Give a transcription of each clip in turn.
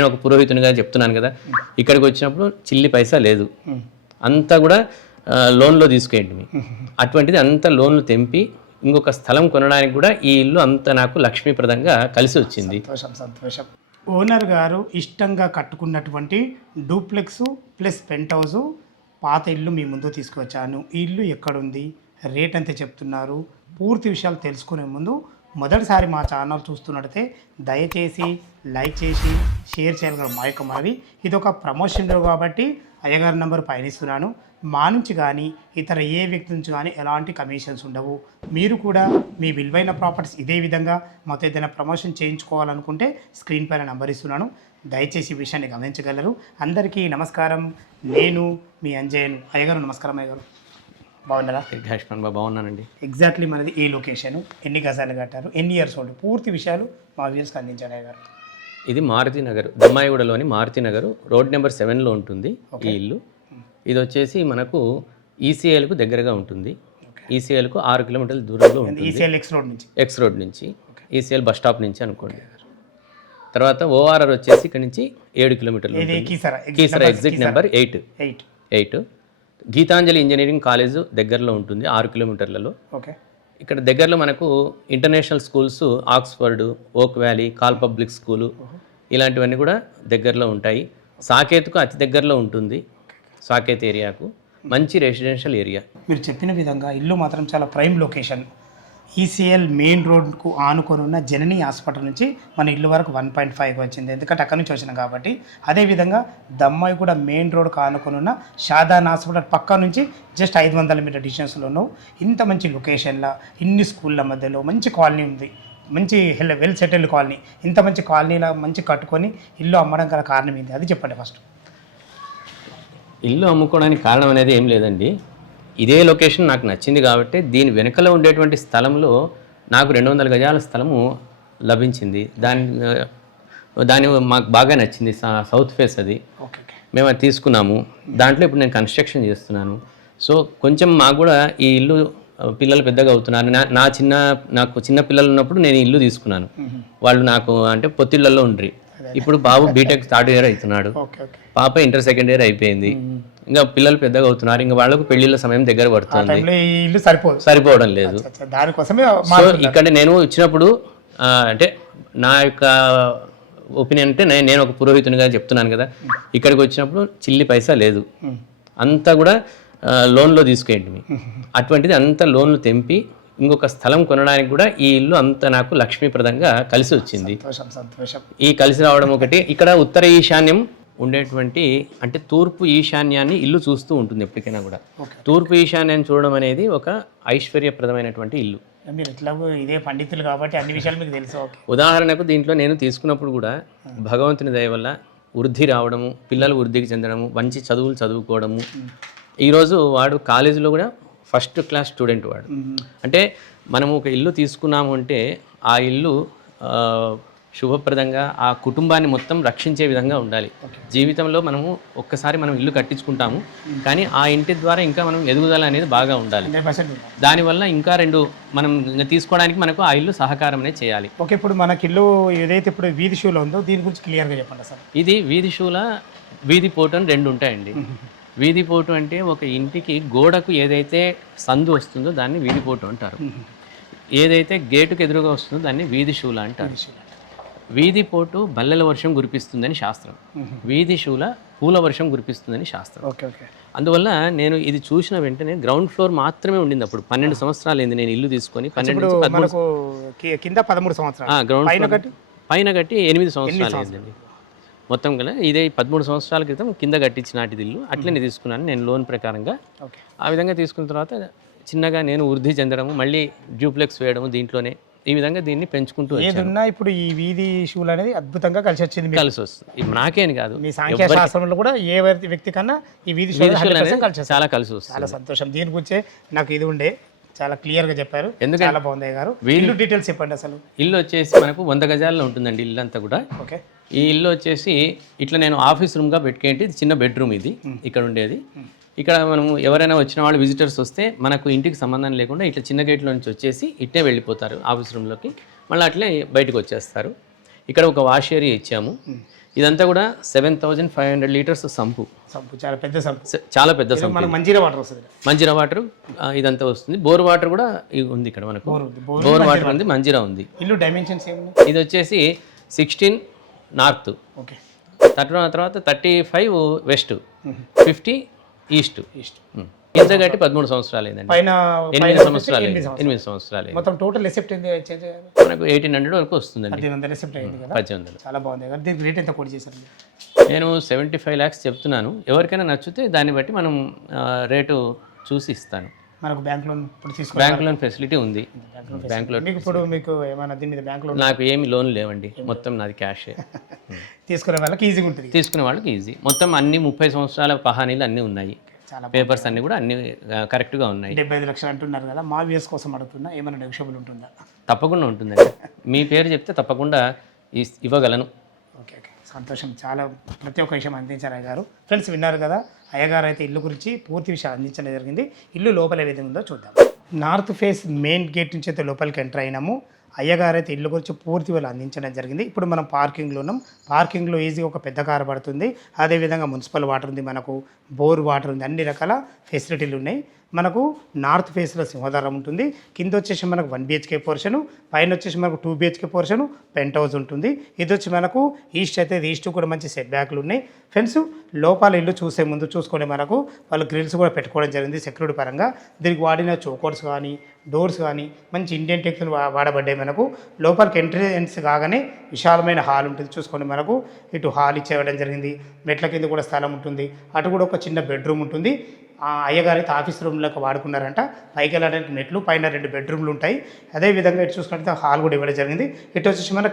నేను ఒక పురోహితునిగా చెప్తున్నాను కదా, ఇక్కడికి వచ్చినప్పుడు చిల్లి పైసా లేదు, అంతా కూడా లోన్లో తీసుకెళ్ళి అటువంటిది అంత లోన్లు తెంపి ఇంకొక స్థలం కొనడానికి కూడా ఈ ఇల్లు అంత నాకు లక్ష్మీప్రదంగా కలిసి వచ్చింది. సంతోషం. ఓనర్ గారు ఇష్టంగా కట్టుకున్నటువంటి డూప్లెక్స్ ప్లస్ పెంట్ హౌస్ పాత ఇల్లు మీ ముందు తీసుకువచ్చాను. ఈ ఇల్లు ఎక్కడుంది, రేట్ ఎంత చెప్తున్నారు, పూర్తి విషయాలు తెలుసుకునే ముందు మొదటిసారి మా ఛానల్ చూస్తున్నట్టయితే దయచేసి లైక్ చేసి షేర్ చేయాలి మా యొక్క మనవి. ఇది ఒక ప్రమోషన్ కాబట్టి అయ్యగారి నెంబర్ పయనిస్తున్నాను. మా నుంచి కానీ ఇతర ఏ వ్యక్తి నుంచి కానీ ఎలాంటి కమిషన్స్ ఉండవు. మీరు కూడా మీ విలువైన ప్రాపర్టీస్ ఇదే విధంగా మాతో ఏదైనా ప్రమోషన్ చేయించుకోవాలనుకుంటే స్క్రీన్ పైన నెంబర్ ఇస్తున్నాను, దయచేసి ఈ విషయాన్ని గమనించగలరు. అందరికీ నమస్కారం. నేను మీ అంజయ్యను. అయ్యగారు నమస్కారం. అయ్యగారు బాగున్నారా? బాగున్నానండి. ఎగ్జాక్ట్లీ మనది ఈ లొకేషన్, ఎన్ని గజాలు కట్టారు, ఎన్ని ఇయర్స్ ఓల్డ్, పూర్తి విషయాలు మా వ్యూస్కి అందించాను అయ్యగారు. ఇది మారుతి నగర్, దమ్మాయిగూడలోని మారుతి నగర్, రోడ్ నెంబర్ 7లో ఉంటుంది ఈ ఇల్లు. ఇది వచ్చేసి మనకు ఈసీఎల్కు దగ్గరగా ఉంటుంది. ఈసీఎల్కు 6 కిలోమీటర్ల దూరంలో ఉంటుంది. ఎక్స్ రోడ్ నుంచి ఈసీఎల్ బస్ స్టాప్ నుంచి అనుకోండి. తర్వాత ఓఆర్ఆర్ వచ్చేసి ఇక్కడ నుంచి 7 కిలోమీటర్లు, Keesara exit number 8. Geetanjali engineering college దగ్గరలో ఉంటుంది 6 కిలోమీటర్లలో. ఇక్కడ దగ్గరలో మనకు international schools Oxford, Oak Valley, కాల్ పబ్లిక్ స్కూలు ఇలాంటివన్నీ కూడా దగ్గరలో ఉంటాయి. సాకేత్కు అతి దగ్గరలో ఉంటుంది. సాకేత్ ఏరియాకు మంచి రెసిడెన్షియల్ ఏరియా. మీరు చెప్పిన విధంగా ఇల్లు మాత్రం చాలా ప్రైమ్ లొకేషన్. ఈసీఎల్ మెయిన్ రోడ్కు ఆనుకొని ఉన్న జనని హాస్పిటల్ నుంచి మన ఇల్లు వరకు 1.5 వచ్చింది, ఎందుకంటే అక్కడి నుంచి వచ్చినాం కాబట్టి. అదేవిధంగా దమ్మాయి కూడా మెయిన్ రోడ్కు ఆనుకొని ఉన్న షాదాన్ హాస్పిటల్ పక్క నుంచి జస్ట్ 500 మీటర్ డిస్టెన్స్లో ఉన్నావు. ఇంత మంచి లొకేషన్లో ఇన్ని స్కూళ్ళ మధ్యలో మంచి కాలనీ ఉంది, మంచి వెల్ సెటిల్డ్ కాలనీ. ఇంత మంచి కాలనీలో మంచి కట్టుకొని ఇల్లు అమ్మడం గల కారణం ఏంటి, అది చెప్పండి ఫస్ట్. ఇల్లు అమ్ముకోవడానికి కారణం అనేది ఏం లేదండి, ఇదే లొకేషన్ నాకు నచ్చింది కాబట్టి దీని వెనుకలో ఉండేటువంటి స్థలంలో నాకు 200 గజాల స్థలము లభించింది. దాని మాకు బాగా నచ్చింది, సౌత్ ఫేస్ అది. మేము అది తీసుకున్నాము. దాంట్లో ఇప్పుడు నేను కన్స్ట్రక్షన్ చేస్తున్నాను. సో కొంచెం మాకు కూడా ఈ ఇల్లు పిల్లలు పెద్దగా అవుతున్నారు. నాకు చిన్న పిల్లలు ఉన్నప్పుడు నేను ఇల్లు తీసుకున్నాను. వాళ్ళు నాకు అంటే పొత్తిళ్ళల్లో ఉండ్రి. ఇప్పుడు బాబు బీటెక్ థర్డ్ ఇయర్ అవుతున్నాడు, పాప ఇంటర్ సెకండ్ ఇయర్ అయిపోయింది. ఇంకా పిల్లలు పెద్దగా అవుతున్నారు, ఇంకా వాళ్ళకు పెళ్లిళ్ళ సమయం దగ్గర పడుతుంది, సరిపోవడం లేదు. సో ఇక్కడ నేను ఇచ్చినప్పుడు అంటే నా యొక్క ఒపీనియన్ అంటే నేను ఒక పురోహితునిగా చెప్తున్నాను కదా, ఇక్కడికి వచ్చినప్పుడు చిల్లి పైసా లేదు, అంతా కూడా లోన్లో తీసుకెళ్ళి అటువంటిది అంత లోన్లు తెంపి ఇంకొక స్థలం కొనడానికి కూడా ఈ ఇల్లు అంత నాకు లక్ష్మీప్రదంగా కలిసి వచ్చింది. ఈ కలిసి రావడం ఒకటి. ఇక్కడ ఉత్తర ఈశాన్యం ఉండేటువంటి అంటే తూర్పు ఈశాన్యాన్ని ఇల్లు చూస్తూ ఉంటుంది ఎప్పటికైనా కూడా. తూర్పు ఈశాన్యాన్ని చూడడం అనేది ఒక ఐశ్వర్యప్రదమైనటువంటి ఇల్లు. మీరు ఎట్లాగో ఇదే పండితులు కాబట్టి అన్ని విషయాలు మీకు తెలుసు. ఉదాహరణకు దీంట్లో నేను తీసుకున్నప్పుడు కూడా భగవంతుని దయ వల్ల వృద్ధి రావడము, పిల్లలు వృద్ధికి చెందడము, మంచి చదువులు చదువుకోవడము. ఈరోజు వాడు కాలేజీలో కూడా ఫస్ట్ క్లాస్ స్టూడెంట్ వాడు. అంటే మనము ఒక ఇల్లు తీసుకున్నాము అంటే ఆ ఇల్లు శుభప్రదంగా ఆ కుటుంబాన్ని మొత్తం రక్షించే విధంగా ఉండాలి. జీవితంలో మనం ఇల్లు కట్టించుకుంటాము, కానీ ఆ ఇంటి ద్వారా ఇంకా మనం ఎదుగుదల అనేది బాగా ఉండాలి. దానివల్ల ఇంకా మనం తీసుకోవడానికి మనకు ఆ ఇల్లు సహకారం అనేది చేయాలి. ఓకే, ఇప్పుడు మనకి ఇల్లు ఏదైతే ఇప్పుడు వీధి షూలో ఉందో దీని గురించి క్లియర్గా చెప్పండి సార్. ఇది వీధి షూల వీధి పోటు అని 2 ఉంటాయండి. వీధి పోటు అంటే ఒక ఇంటికి గోడకు ఏదైతే సందు వస్తుందో దాన్ని వీధి పోటు అంటారు. ఏదైతే గేటుకు ఎదురుగా వస్తుందో దాన్ని వీధి షూల అంటారు. వీధి పోటు బల్లెల వర్షం కురిపిస్తుందని శాస్త్రం, వీధి షూల పూల వర్షం కురిపిస్తుందని శాస్త్రం. అందువల్ల నేను ఇది చూసిన వెంటనే గ్రౌండ్ ఫ్లోర్ మాత్రమే ఉండింది. అప్పుడు 12 సంవత్సరాలు అయింది నేను ఇల్లు తీసుకొని. 13 సంవత్సరాలు గ్రౌండ్ పైన కట్టి 8 సంవత్సరాలు అయిందండి మొత్తం కదా. ఇదే 13 సంవత్సరాల క్రితం కింద కట్టించిన నాటిది ఇల్లు. అట్లనే తీసుకున్నాను నేను లోన్ ప్రకారంగా. ఆ విధంగా తీసుకున్న తర్వాత చిన్నగా నేను వృద్ధి చెందడము, మళ్ళీ డ్యూప్లెక్స్ వేయడము, దీంట్లోనే ఈ విధంగా దీన్ని పెంచుకుంటూ ఏదన్నా ఇప్పుడు ఈ వీధి షూలు అనేది అద్భుతంగా కలిసి వస్తుంది. ఇప్పుడు నాకేం కాదు, మీ సాంఖ్యశాస్త్రంలో కూడా ఏ వ్యక్తి కన్నా ఈ వీధి షూలు చాలా కలిసి వస్తుంది. చాలా సంతోషం. దీని గురించే నాకు ఇది ఉండే చాలా క్లియర్గా చెప్పారు, ఎందుకంటే చాలా బాగుంది గారు. ఇల్లు డీటెయిల్స్ చెప్పండి. అసలు ఇల్లు వచ్చేసి మనకు 100 గజాల్లో ఉంటుందండి ఇల్లు అంతా కూడా. ఓకే, ఈ ఇల్లు వచ్చేసి ఇట్లా నేను ఆఫీస్ రూమ్గా పెట్టుకేంటి చిన్న బెడ్రూమ్ ఇది ఇక్కడ ఉండేది. ఇక్కడ మనం ఎవరైనా వచ్చిన వాళ్ళు విజిటర్స్ వస్తే మనకు ఇంటికి సంబంధం లేకుండా ఇట్లా చిన్న గేట్లో నుంచి వచ్చేసి ఇట్టే వెళ్ళిపోతారు ఆఫీస్ రూమ్లోకి, మళ్ళీ అట్లే బయటకు వచ్చేస్తారు. ఇక్కడ ఒక వాష్ ఏరియా ఇచ్చాము. ఇదంతా కూడా 7,500 లీటర్స్ సంపు, సంపు చాలా పెద్ద సంపు. చాలా పెద్ద సంపు. మనకు మంజీరా వాటర్ వస్తుంది. మంజీరా వాటర్ ఇదంతా వస్తుంది. బోర్ వాటర్ కూడా ఉంది ఇక్కడ మనకు. బోర్ వాటర్ ఉంది, మంజీరా ఉంది. ఇల్లు డైమెన్షన్స్ ఏమున్నాయి? ఇది వచ్చేసి 16 నార్త్, ఓకే, తర్వాత 35 వెస్ట్, 50 ఈస్ట్. ఇంత గట్టి 13 సంవత్సరాలు అయిందండి. పైన 8 సంవత్సరాలు 8 సంవత్సరాలు. మొత్తం టోటల్ ఎసెప్ట్ మనకు 1800 వరకు వస్తుందండి. 1800 ఎసెప్ట్ అయింది కదా. 1800 చాలా బాగుంది కదా. దీనికి రేట్ ఎంత కోట్ చేశారు? నేను 75 lakhs చెప్తున్నాను. ఎవరికైనా నచ్చితే దాన్ని బట్టి మనం రేటు చూసి ఇస్తాను. మనకు బ్యాంక్ లోన్ ఇప్పుడు బ్యాంక్ లోన్ ఫెసిలిటీ ఉంది. బ్యాంక్ లోన్ మీకు ఏమైనా దీని మీద బ్యాంక్ లోన్? నాకు ఏమి లోన్ లేవండి, మొత్తం నాది క్యాషే. తీసుకునే వాళ్ళకి ఈజీగా ఉంటుంది. తీసుకునే వాళ్ళకి ఈజీ. మొత్తం అన్ని 30 సంవత్సరాల పహానీలు అన్నీ ఉన్నాయి. చాలా పేపర్స్ అన్ని కూడా అన్ని కరెక్ట్గా ఉన్నాయి. 75 లక్షలు అంటున్నారు కదా, మా వ్యూస్ కోసం అడుగుతున్నా, ఏమైనా నెగోషియబుల్ ఉంటుందా? తప్పకుండా ఉంటుందండి. మీ పేరు చెప్తే తప్పకుండా ఇవ్వగలను. ఓకే ఓకే, సంతోషం. చాలా ప్రతి ఒక్క విషయం అందించారు అయ్యగారు. ఫ్రెండ్స్ విన్నారు కదా, అయ్యగారు అయితే ఇల్లు గురించి పూర్తి విషయం అందించడం జరిగింది. ఇల్లు లోపల ఏ విధంగా ఉందో చూద్దాం. నార్త్ ఫేస్ మెయిన్ గేట్ నుంచి అయితే లోపలికి ఎంటర్ అయినాము. అయ్యగారు అయితే ఇల్లు గురించి పూర్తి వాళ్ళు అందించడం జరిగింది. ఇప్పుడు మనం పార్కింగ్లో ఉన్నాం. పార్కింగ్లో ఈజీగా ఒక పెద్ద కారు పడుతుంది. అదేవిధంగా మున్సిపల్ వాటర్ ఉంది, మనకు బోర్ వాటర్ ఉంది, అన్ని రకాల ఫెసిలిటీలు ఉన్నాయి. మనకు నార్త్ ఫేస్లో సింహద్వారం ఉంటుంది. కింద వచ్చేసి మనకు 1 BHK పోర్షను, పైన వచ్చేసి మనకు 2 BHK పోర్షను, పెంట్ హౌస్ ఉంటుంది. ఇది వచ్చి మనకు ఈస్ట్ అయితే ఈస్ట్ కూడా మంచి సెట్ బ్యాక్లు ఉన్నాయి. ఫ్రెండ్స్ లోపల ఇల్లు చూసే ముందు చూసుకొని మనకు వాళ్ళు గ్రిల్స్ కూడా పెట్టుకోవడం జరిగింది సెక్యూరిటీ పరంగా. దీనికి వాడిన చోకోర్స్ కానీ డోర్స్ కానీ మంచి ఇండియన్ టెక్నిక్ వాడబడ్డాయి. మనకు లోపలికి ఎంట్రన్స్ కాగానే విశాలమైన హాల్ ఉంటుంది. చూసుకోండి, మనకు ఇటు హాల్ ఇచ్చేయడం జరిగింది. మెట్ల కింద కూడా స్థలం ఉంటుంది. అటు కూడా ఒక చిన్న బెడ్రూమ్ ఉంటుంది. అయ్యగారు అయితే ఆఫీస్ రూమ్లోకి వాడుకున్నారంట. పైకి వెళ్ళడానికి మెట్లు, పైన 2 బెడ్రూమ్లు ఉంటాయి. అదేవిధంగా ఇటు చూసుకుంటే హాల్ కూడా ఇవ్వడం జరిగింది. ఇటు వచ్చేసి మన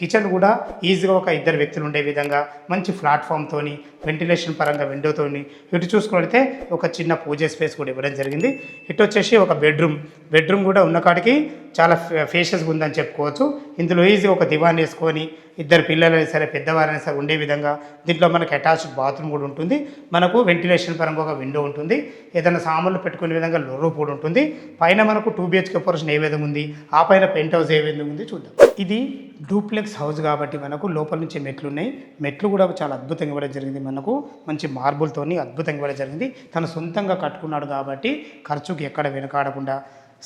కిచెన్ కూడా ఈజీగా ఒక 2 వ్యక్తులు ఉండే విధంగా మంచి ప్లాట్ఫామ్తోని, వెంటిలేషన్ పరంగా విండోతోని. ఇటు చూసుకుంటే ఒక చిన్న పూజ స్పేస్ కూడా ఇవ్వడం జరిగింది. ఇటు వచ్చేసి ఒక బెడ్రూమ్ కూడా ఉన్న కాడికి చాలా ఫేషియస్గా ఉందని చెప్పుకోవచ్చు. ఇందులో ఈజీగా ఒక దివాన్ వేసుకొని 2 పిల్లలైనా సరే పెద్దవారైనా సరే ఉండే విధంగా దీంట్లో మనకు అటాచ్డ్ బాత్రూమ్ కూడా ఉంటుంది. మనకు వెంటిలేషన్ పరంగా ఒక విండో ఉంటుంది. ఏదైనా సామాన్లు పెట్టుకునే విధంగా రూఫ్ కూడా ఉంటుంది. పైన మనకు 2 BHK పోర్షన్ ఏ విధంగా ఉంది, ఆ పైన పెంట్ హౌస్ ఏ విధంగా ఉంది చూద్దాం. ఇది డూప్లెక్స్ హౌస్ కాబట్టి మనకు లోపల నుంచి మెట్లు ఉన్నాయి. మెట్లు కూడా చాలా అద్భుతంగా ఇవ్వడం జరిగింది. మనకు మంచి మార్బుల్తోని అద్భుతంగా ఇవ్వడం జరిగింది. తను సొంతంగా కట్టుకున్నాడు కాబట్టి ఖర్చుకి ఎక్కడ వెనకాడకుండా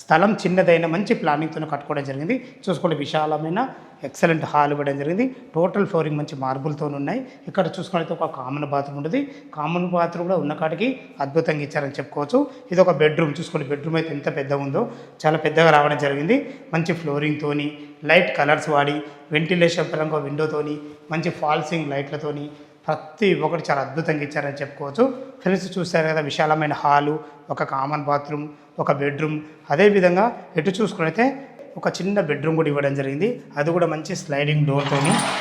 స్థలం చిన్నదైన మంచి ప్లానింగ్తో కట్టుకోవడం జరిగింది. చూసుకోండి, విశాలమైన ఎక్సలెంట్ హాల్ ఇవ్వడం జరిగింది. టోటల్ ఫ్లోరింగ్ మంచి మార్బుల్తో ఉన్నాయి. ఇక్కడ చూసుకున్నట్లయితే ఒక కామన్ బాత్రూమ్ ఉంటుంది. కామన్ బాత్రూమ్ కూడా ఉన్న కాడికి అద్భుతంగా ఇచ్చారని చెప్పుకోవచ్చు. ఇది ఒక బెడ్రూమ్. చూసుకోండి, బెడ్రూమ్ అయితే ఎంత పెద్దగా ఉందో, చాలా పెద్దగా రావడం జరిగింది. మంచి ఫ్లోరింగ్తోని, లైట్ కలర్స్ వాడి, వెంటిలేషన్ పరంగా విండోతోని, మంచి ఫాల్సింగ్ లైట్లతోని ప్రతి ఒక్కటి చాలా అద్భుతంగా ఇచ్చారని చెప్పుకోవచ్చు. ఫ్రెండ్స్ చూస్తారు కదా, విశాలమైన హాలు, ఒక కామన్ బాత్రూమ్, ఒక బెడ్రూమ్. అదేవిధంగా ఎటు చూసుకున్నైతే ఒక చిన్న బెడ్రూమ్ కూడా ఇవ్వడం జరిగింది. అది కూడా మంచి స్లైడింగ్ డోర్తో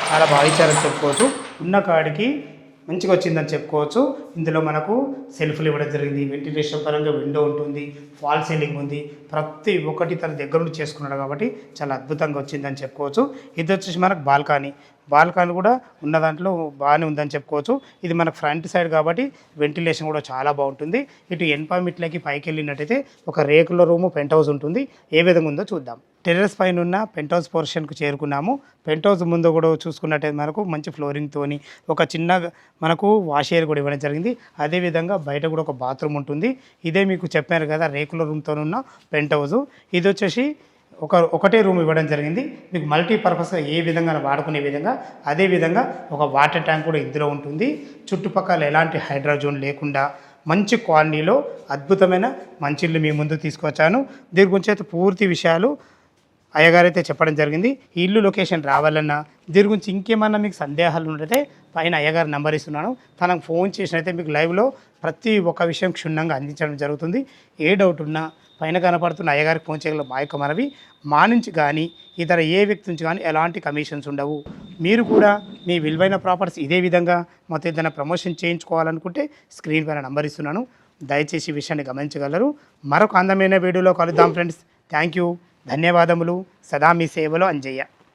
చాలా బాగా ఇచ్చారని చెప్పుకోవచ్చు. ఉన్న కాడికి మంచిగా వచ్చిందని చెప్పుకోవచ్చు. ఇందులో మనకు సెల్ఫ్లు ఇవ్వడం జరిగింది. వెంటిలేషన్ పరంగా విండో ఉంటుంది, ఫాల్ సీలింగ్ ఉంది. ప్రతి ఒక్కటి తన దగ్గర నుండి చేసుకున్నాడు కాబట్టి చాలా అద్భుతంగా వచ్చిందని చెప్పుకోవచ్చు. ఇది వచ్చేసి మనకు బాల్కనీ కూడా ఉన్న దాంట్లో బాగానే ఉందని చెప్పుకోవచ్చు. ఇది మనకు ఫ్రంట్ సైడ్ కాబట్టి వెంటిలేషన్ కూడా చాలా బాగుంటుంది. ఇటు ఎన్పామిట్లకి పైకి వెళ్ళినట్టయితే ఒక రేకుల రూము, పెంట్ హౌస్ ఉంటుంది. ఏ విధంగా ఉందో చూద్దాం. టెర్రస్ పైన ఉన్న పెంట్ హౌస్ పోర్షన్కు చేరుకున్నాము. పెంట్ హౌస్ ముందు కూడా చూసుకున్నట్టయితే మనకు మంచి ఫ్లోరింగ్తోని ఒక చిన్న మనకు వాష్ ఏరియా కూడా ఇవ్వడం జరిగింది. అదేవిధంగా బయట కూడా ఒక బాత్రూమ్ ఉంటుంది. ఇదే మీకు చెప్పారు కదా, రేకుల రూమ్తో ఉన్న పెంట్ హౌస్. ఇది వచ్చేసి ఒకటే రూమ్ ఇవ్వడం జరిగింది. మీకు మల్టీపర్పస్గా ఏ విధంగా వాడుకునే విధంగా. అదేవిధంగా ఒక వాటర్ ట్యాంక్ కూడా ఇందులో ఉంటుంది. చుట్టుపక్కల ఎలాంటి హైడ్రోజోన్ లేకుండా మంచి క్వాలిటీలో అద్భుతమైన మంచి ఇల్లు మీ ముందు తీసుకొచ్చాను. దీని గురించి అయితే పూర్తి విషయాలు అయ్యగారు అయితే చెప్పడం జరిగింది. ఈ ఇల్లు లొకేషన్ రావాలన్నా, దీని గురించి ఇంకేమన్నా మీకు సందేహాలు ఉంటే పైన అయ్యగారు నెంబర్ ఇస్తున్నాను. తనకు ఫోన్ చేసినైతే మీకు లైవ్లో ప్రతి ఒక్క విషయం క్షుణ్ణంగా అందించడం జరుగుతుంది. ఏ డౌట్ ఉన్నా పైన కనపడుతున్న అయ్యగారికి ఫోన్ చేయగల మా యొక్క మనవి. మా నుంచి కానీ ఇతర ఏ వ్యక్తి నుంచి కానీ ఎలాంటి కమిషన్స్ ఉండవు. మీరు కూడా మీ విలువైన ప్రాపర్టీస్ ఇదే విధంగా మొత్తం ఏదైనా ప్రమోషన్ చేయించుకోవాలనుకుంటే స్క్రీన్ పైన నంబర్ ఇస్తున్నాను. దయచేసి ఈ విషయాన్ని గమనించగలరు. మరొక అందమైన వీడియోలో కలుద్దాం ఫ్రెండ్స్. థ్యాంక్ యూ, ధన్యవాదములు. సదా మీ సేవలో అంజయ్య.